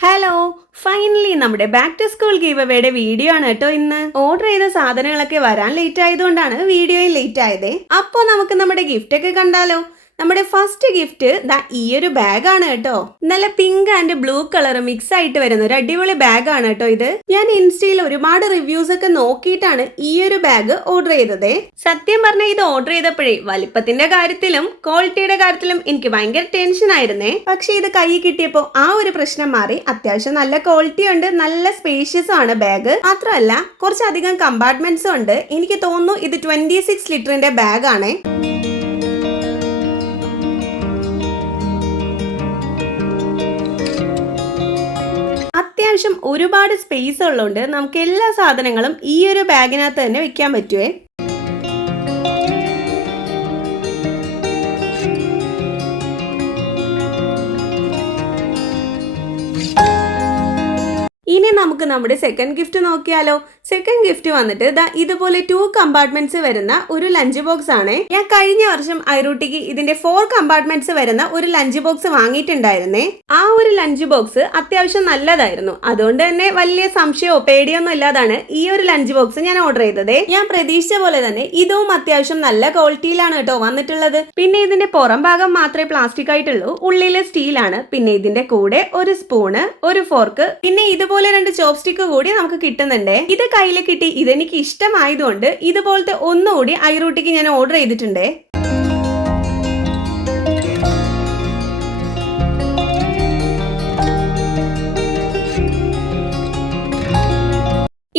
Hello, finally നമ്മുടെ back to school give അവേയുടെ video ആണ് കേട്ടോ. ഇന്ന് ഓർഡർ ചെയ്ത സാധനങ്ങളൊക്കെ വരാൻ ലേറ്റ് ആയതുകൊണ്ടാണ് വീഡിയോയും ലേറ്റ് ആയത്. അപ്പോൾ നമുക്ക് നമ്മുടെ ഗിഫ്റ്റ് ഒക്കെ കണ്ടാലോ. നമ്മുടെ ഫസ്റ്റ് ഗിഫ്റ്റ് ഈ ഒരു ബാഗാണ് കേട്ടോ. നല്ല pink and blue colour mix ആയിട്ട് വരുന്ന ഒരു അടിപൊളി ബാഗാണ് കേട്ടോ ഇത്. ഞാൻ ഇൻസ്റ്റയിൽ ഒരുപാട് റിവ്യൂസ് ഒക്കെ നോക്കിയിട്ടാണ് ഈ ഒരു ബാഗ് ഓർഡർ ചെയ്തത്. സത്യം പറഞ്ഞാൽ ഇത് ഓർഡർ ചെയ്തപ്പോഴേ വലിപ്പത്തിന്റെ കാര്യത്തിലും ക്വാളിറ്റിയുടെ കാര്യത്തിലും എനിക്ക് ഭയങ്കര ടെൻഷൻ ആയിരുന്നേ. പക്ഷെ ഇത് കൈ കിട്ടിയപ്പോൾ ആ ഒരു പ്രശ്നം മാറി. അത്യാവശ്യം നല്ല ക്വാളിറ്റി ഉണ്ട്, നല്ല സ്പേഷ്യസ് ആണ് ബാഗ്. മാത്രമല്ല കുറച്ചധികം കമ്പാർട്ട്മെന്റ്സും ഉണ്ട്. എനിക്ക് തോന്നുന്നു ഇത് 26 ലിറ്ററിന്റെ ബാഗാണ്. അത്യാവശ്യം ഒരുപാട് സ്പേസ് ഉള്ളതുകൊണ്ട് നമുക്ക് എല്ലാ സാധനങ്ങളും ഈ ഒരു ബാഗിനകത്ത് തന്നെ വെക്കാൻ പറ്റുവേ. ഇനി നമുക്ക് നമ്മുടെ സെക്കൻഡ് ഗിഫ്റ്റ് നോക്കിയാലോ. സെക്കൻഡ് ഗിഫ്റ്റ് വന്നിട്ട് ഇതുപോലെ 2 കമ്പാർട്ട്മെന്റ്സ് വരുന്ന ഒരു ലഞ്ച് ബോക്സ് ആണ്. ഞാൻ കഴിഞ്ഞ വർഷം ഐറൂട്ടിക്ക് ഇതിന്റെ 4 കമ്പാർട്ട്മെന്റ്സ് വരുന്ന ഒരു ലഞ്ച് ബോക്സ് വാങ്ങിയിട്ടുണ്ടായിരുന്നേ. ആ ഒരു ലഞ്ച് ബോക്സ് അത്യാവശ്യം നല്ലതായിരുന്നു. അതുകൊണ്ട് തന്നെ വലിയ സംശയമോ പേടിയൊന്നും ഇല്ലാതാണ് ഈ ഒരു ലഞ്ച് ബോക്സ് ഞാൻ ഓർഡർ ചെയ്തത്. ഞാൻ പ്രതീക്ഷിച്ച പോലെ തന്നെ ഇതും അത്യാവശ്യം നല്ല ക്വാളിറ്റിയിലാണ് കേട്ടോ വന്നിട്ടുള്ളത്. പിന്നെ ഇതിന്റെ പുറം ഭാഗം മാത്രമേ പ്ലാസ്റ്റിക് ആയിട്ടുള്ളൂ, ഉള്ളിലെ സ്റ്റീലാണ്. പിന്നെ ഇതിന്റെ കൂടെ ഒരു സ്പൂണ്, ഒരു ഫോർക്ക്, പിന്നെ ഇതുപോലെ 2 ചോപ്സ്റ്റിക്ക് കൂടി നമുക്ക് കിട്ടുന്നുണ്ട്. ഇത് കയ്യിൽ കിട്ടി. ഇതെനിക്ക് ഇഷ്ടമായതുകൊണ്ട് ഇതുപോലത്തെ ഒന്നുകൂടി ഐറൂട്ടിക്ക് ഞാൻ ഓർഡർ ചെയ്തിട്ടുണ്ട്.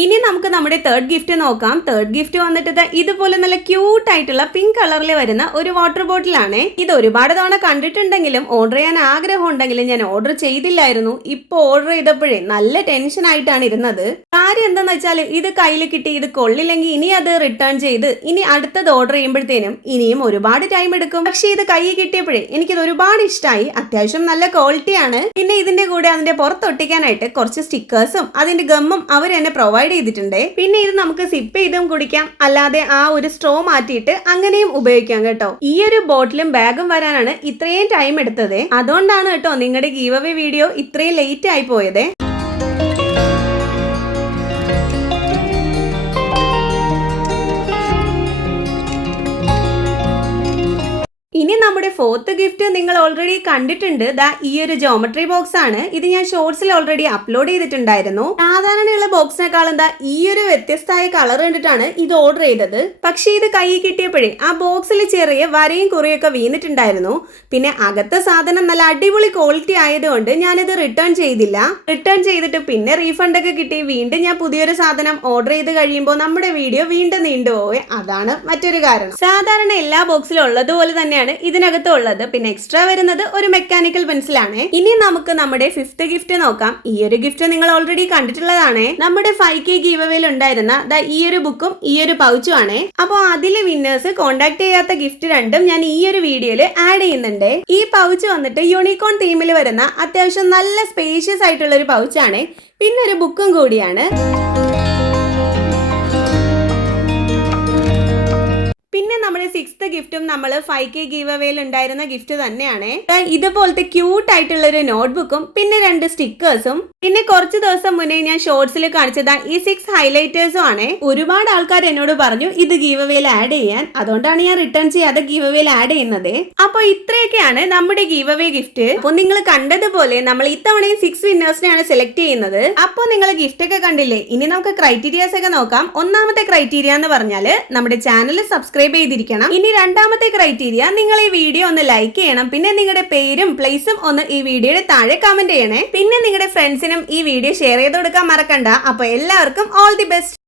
ഇനി നമുക്ക് നമ്മുടെ തേർഡ് ഗിഫ്റ്റ് നോക്കാം. തേർഡ് ഗിഫ്റ്റ് വന്നിട്ട് ഇതുപോലെ നല്ല ക്യൂട്ട് ആയിട്ടുള്ള പിങ്ക് കളറിൽ വരുന്ന ഒരു വാട്ടർ ബോട്ടിലാണ്. ഇത് ഒരുപാട് തവണ കണ്ടിട്ടുണ്ടെങ്കിലും ഓർഡർ ചെയ്യാൻ ആഗ്രഹം ഉണ്ടെങ്കിലും ഞാൻ ഓർഡർ ചെയ്തില്ലായിരുന്നു. ഇപ്പൊ ഓർഡർ ചെയ്തപ്പോഴേ നല്ല ടെൻഷൻ ആയിട്ടാണ് ഇരുന്നത്. കാര്യം എന്താന്ന് വെച്ചാൽ ഇത് കയ്യിൽ കിട്ടി, ഇത് കൊള്ളില്ലെങ്കിൽ ഇനി അത് റിട്ടേൺ ചെയ്ത് ഇനി അടുത്തത് ഓർഡർ ചെയ്യുമ്പോഴത്തേനും ഇനിയും ഒരുപാട് ടൈം എടുക്കും. പക്ഷെ ഇത് കയ്യിൽ കിട്ടിയപ്പോഴേ എനിക്കിത് ഒരുപാട് ഇഷ്ടമായി. അത്യാവശ്യം നല്ല ക്വാളിറ്റിയാണ്. പിന്നെ ഇതിന്റെ കൂടെ അതിന്റെ പുറത്തൊട്ടിക്കാനായിട്ട് കുറച്ച് സ്റ്റിക്കേഴ്സും അതിന്റെ ഗമ്മും അവർ എന്നെ പ്രൊവൈഡ് ചെയ്തിട്ടുണ്ട്. പിന്നെ ഇത് നമുക്ക് സിപ്പ് ചെയ്തും കുടിക്കാം, അല്ലാതെ ആ ഒരു സ്ട്രോ മാറ്റിയിട്ട് അങ്ങനെയും ഉപയോഗിക്കാം കേട്ടോ. ഈ ഒരു ബോട്ടിലും ബാഗും വരാനാണ് ഇത്രയും ടൈം എടുത്തത്. അതുകൊണ്ടാണ് കേട്ടോ നിങ്ങളുടെ ഗീവ് അവേ വീഡിയോ ഇത്രയും ലേറ്റ് ആയി പോയത്. ഇനി നമ്മുടെ ഫോർത്ത് ഗിഫ്റ്റ് നിങ്ങൾ ഓൾറെഡി കണ്ടിട്ടുണ്ട്. ഈ ഒരു ജോമെട്രി ബോക്സ് ആണ്. ഇത് ഞാൻ ഷോർട്സിൽ ഓൾറെഡി അപ്ലോഡ് ചെയ്തിട്ടുണ്ടായിരുന്നു. സാധാരണയുള്ള ബോക്സിനേക്കാളും ഈ ഒരു വ്യത്യസ്തമായ കളർ കണ്ടിട്ടാണ് ഇത് ഓർഡർ ചെയ്തത്. പക്ഷേ ഇത് കൈ കിട്ടിയപ്പോഴേ ആ ബോക്സിൽ ചെറിയ വരയും കുറിയൊക്കെ വീണിട്ടുണ്ടായിരുന്നു. പിന്നെ അകത്തെ സാധനം നല്ല അടിപൊളി ക്വാളിറ്റി ആയതുകൊണ്ട് ഞാനിത് റിട്ടേൺ ചെയ്തില്ല. റിട്ടേൺ ചെയ്തിട്ട് പിന്നെ റീഫണ്ട് ഒക്കെ കിട്ടി. വീണ്ടും ഞാൻ പുതിയൊരു സാധനം ഓർഡർ ചെയ്ത് കഴിയുമ്പോൾ നമ്മുടെ വീഡിയോ വീണ്ടും നീണ്ടുപോയി. അതാണ് മറ്റൊരു കാരണം. സാധാരണ എല്ലാ ബോക്സിലും ഉള്ളതുപോലെ തന്നെയാണ് ഇതിനകത്ത് ഉള്ളത്. പിന്നെ എക്സ്ട്രാ വരുന്നത് ഒരു മെക്കാനിക്കൽ പെൻസിലാണ്. ഇനി നമുക്ക് നമ്മുടെ ഫിഫ്ത്ത് ഗിഫ്റ്റ് നോക്കാം. ഈ ഒരു ഗിഫ്റ്റ് നിങ്ങൾ ഓൾറെഡി കണ്ടിട്ടുള്ളതാണ്. നമ്മുടെ 5K ഗീവ് അവേയിൽ ഉണ്ടായിരുന്ന ഈ ഒരു ബുക്കും ഈ ഒരു പൗച്ചും ആണ്. അപ്പോൾ അതിലെ വിന്നേഴ്സ് കോൺടാക്ട് ചെയ്യാത്ത ഗിഫ്റ്റ് രണ്ടും ഞാൻ ഈ ഒരു വീഡിയോയിൽ ആഡ് ചെയ്യുന്നുണ്ട്. ഈ പൗച്ച് വന്നിട്ട് യൂണിക്കോൺ തീമിൽ വരുന്ന അത്യാവശ്യം നല്ല സ്പേഷ്യസ് ആയിട്ടുള്ള ഒരു പൗച്ചാണ്. പിന്നെ ഒരു ബുക്കും കൂടിയാണ്. പിന്നെ നമ്മുടെ 6th ഗിഫ്റ്റും നമ്മൾ 5K ഗീവ് അവേയിൽ ഉണ്ടായിരുന്ന ഗിഫ്റ്റ് തന്നെയാണ്. ഇതുപോലത്തെ ക്യൂട്ട് ആയിട്ടുള്ള ഒരു നോട്ട്ബുക്കും പിന്നെ 2 സ്റ്റിക്കേഴ്സും പിന്നെ കുറച്ച് ദിവസം മുന്നേ ഞാൻ ഷോർട്സിൽ കാണിച്ചത് ഈ 6 ഹൈലൈറ്റേഴ്സും ആണ്. ഒരുപാട് ആൾക്കാർ എന്നോട് പറഞ്ഞു ഇത് ഗീവ് അവേയിൽ ആഡ് ചെയ്യാൻ. അതുകൊണ്ടാണ് ഞാൻ റിട്ടേൺ ചെയ്യാതെ ഗീവ് അവേയിൽ ആഡ് ചെയ്യുന്നത്. അപ്പോൾ ഇത്രയൊക്കെയാണ് നമ്മുടെ ഗീവ് അവേ ഗിഫ്റ്റ്. അപ്പോൾ നിങ്ങൾ കണ്ടതുപോലെ നമ്മൾ ഇത്തവണയും 6 വിന്നേഴ്സിനെയാണ് സെലക്ട് ചെയ്യുന്നത്. അപ്പോൾ നിങ്ങൾ ഗിഫ്റ്റ് ഒക്കെ കണ്ടില്ലേ. ഇനി നമുക്ക് ക്രൈറ്റീരിയാസ് ഒക്കെ നോക്കാം. ഒന്നാമത്തെ ക്രൈറ്റീരിയ എന്ന് പറഞ്ഞാൽ നമ്മുടെ ചാനൽ സബ്സ്ക്രൈബ് ചെയ്തിരിക്കണം. ഇനി രണ്ടാമത്തെ ക്രൈറ്റീരിയ നിങ്ങൾ ഈ വീഡിയോ ഒന്ന് ലൈക്ക് ചെയ്യണം. പിന്നെ നിങ്ങളുടെ പേരും പ്ലേസും ഒന്ന് ഈ വീഡിയോയുടെ താഴെ കമന്റ് ചെയ്യണേ. പിന്നെ നിങ്ങളുടെ ഫ്രണ്ട്സിനും ഈ വീഡിയോ ഷെയർ ചെയ്ത് കൊടുക്കാൻ മറക്കണ്ട. അപ്പോൾ എല്ലാവർക്കും ഓൾ ദി ബെസ്റ്റ്.